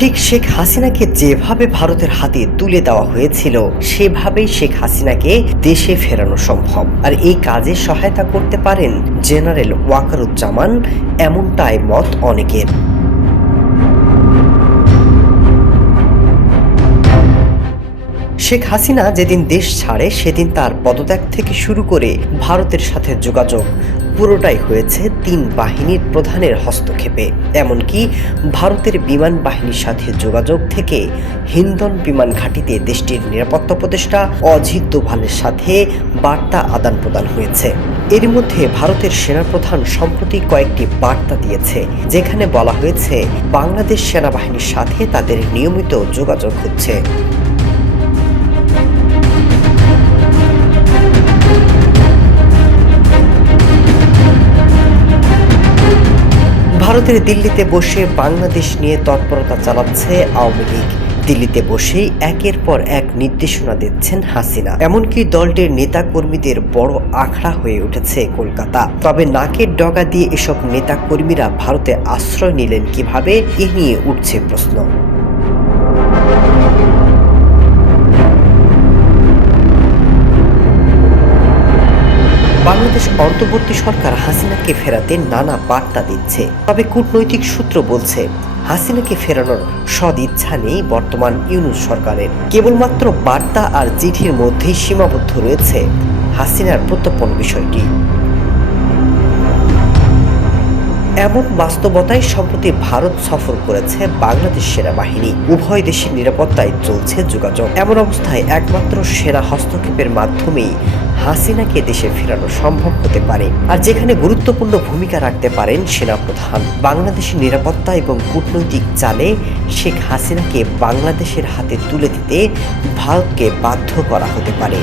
ঠিক শেখ হাসিনাকে যেভাবে ভারতের হাতে তুলে দেওয়া হয়েছিল, সেভাবেই শেখ হাসিনাকে দেশে ফেরানো সম্ভব। আর এই কাজে সহায়তা করতে পারেন জেনারেল ওয়াকারুজ্জামান, এমনটাই মত অনেকের। শেখ হাসিনা যেদিন দেশ ছাড়ে, সেদিন তার পদত্যাগ থেকে শুরু করে ভারতের সাথে যোগাযোগ। পুরোটাই হয়েছে তিন বাহিনীর প্রধানের হস্তক্ষেপে। এমনকি ভারতের বিমান বাহিনীর সাথে যোগাযোগ থেকে হিন্দন বিমান ঘাঁটিতে দেশটির নিরাপত্তা উপদেষ্টা অজিত দোভালের সাথে বার্তা আদান প্রদান হয়েছে। এর মধ্যে ভারতের সেনাপ্রধান সম্প্রতি কয়েকটি বার্তা দিয়েছে, যেখানে বলা হয়েছে, বাংলাদেশ সেনাবাহিনীর সাথে তাদের নিয়মিত যোগাযোগ হচ্ছে। ভারতের দিল্লিতে বসে বাংলাদেশ নিয়ে তৎপরতা চালাচ্ছে আওয়ামী লীগ। দিল্লিতে বসেই একের পর এক নির্দেশনা দিচ্ছেন হাসিনা। এমনকি দলটির নেতা কর্মীদের বড় আখড়া হয়ে উঠেছে কলকাতা। তবে নাকের ডগা দিয়ে এসব নেতা কর্মীরা ভারতে আশ্রয় নিলেন কীভাবে, এ নিয়ে উঠছে প্রশ্ন। বাংলাদেশ অন্তর্বর্তী সরকার হাসিনাকে ফেরাতে নানা বার্তা দিচ্ছে। তবে কূটনৈতিক সূত্র বলছে, হাসিনাকে ফেরানোর সদিচ্ছা নেই বর্তমান ইউনুস সরকারের। কেবলমাত্র বার্তা আর চিঠির মধ্যেই সীমাবদ্ধ রয়েছে হাসিনার প্রত্যর্পণ বিষয়টি। এমন বাস্তবতায় সম্প্রতি ভারত সফর করেছে বাংলাদেশ সেনাবাহিনী। উভয় দেশের নিরাপত্তায় চলছে যোগাযোগ। এমন অবস্থায় একমাত্র সেনা হস্তক্ষেপের মাধ্যমেই হাসিনাকে দেশে ফেরানো সম্ভব হতে পারে। আর যেখানে গুরুত্বপূর্ণ ভূমিকা রাখতে পারেন সেনাপ্রধান। বাংলাদেশের নিরাপত্তা এবং কূটনৈতিক চালে শেখ হাসিনাকে বাংলাদেশের হাতে তুলে দিতে ভারতকে বাধ্য করা হতে পারে।